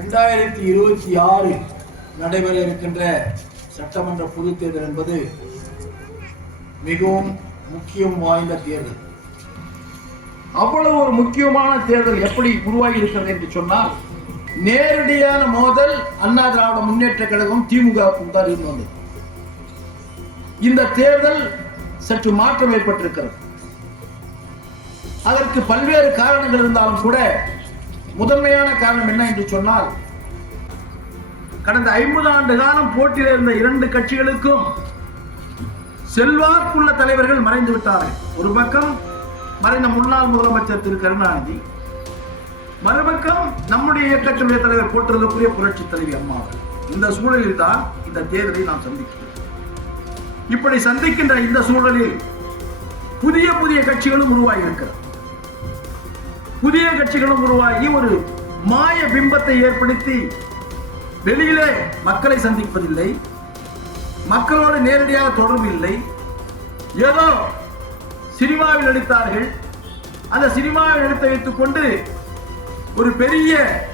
2026 நடைபெற இருக்கின்ற சட்டமன்ற பொதுத் தேர்தல் என்பது மிகவும் முக்கியம் வாய்ந்த தேர்தல். அவ்வளவு ஒரு முக்கியமான தேர்தல் எப்படி உருவாகி இருக்கிறது என்று சொன்னால், நேரடியான மோதல் அண்ணா திராவிட முன்னேற்ற கழகம் திமுகவுக்கும் தான் இருந்து வந்தது. இந்த தேர்தல் சற்று மாற்றம் ஏற்பட்டிருக்கிறது. அதற்கு பல்வேறு காரணங்கள் இருந்தாலும் கூட முதன்மையான காரணம் என்ன என்று சொன்னால், கடந்த 50 ஆண்டு காலம் போட்டியில் இருந்த 2 கட்சிகளுக்கும் செல்வாக்குள்ள தலைவர்கள் மறைந்து விட்டார்கள். ஒரு பக்கம் மறைந்த முன்னாள் முதலமைச்சர் திரு கருணாநிதி, மறுபக்கம் நம்முடைய இயக்கத்தினுடைய தலைவர் போற்றுதலுக்குரிய புரட்சி தலைவி அம்மா. இந்த சூழலில் தான் இந்த தேர்தலை நாம் சந்திக்கிறோம். இப்படி சந்திக்கின்ற இந்த சூழலில் புதிய புதிய கட்சிகளும் உருவாகி இருக்கிறது. புதிய கட்சிகளும் உருவாகி ஒரு மாய பிம்பத்தை ஏற்படுத்தி வெளியிலே மக்களை சந்திப்பதில்லை, மக்களோடு நேரடியாக தொடர்பு இல்லை. ஏதோ சினிமாவில் நடித்தார்கள், அந்த சினிமாவில் நடித்து வைத்துக் கொண்டு ஒரு பெரிய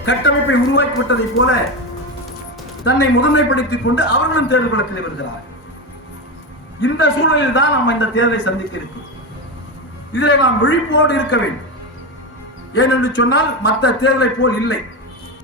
கட்டமைப்பை உருவாக்கி விட்டதை போல தன்னை முதன்மைப்படுத்திக் கொண்டு அவர்களும் தேர்தல் களத்தில் வருகிறார்கள். இந்த சூழலில் தான் நாம் இந்த தேர்தலை சந்திக்க இருக்கிறோம். இதில் நாம் விழிப்போடு இருக்க வேண்டும். ஏனென்று சொன்னால் மற்ற தேர்தலை போல் இல்லை.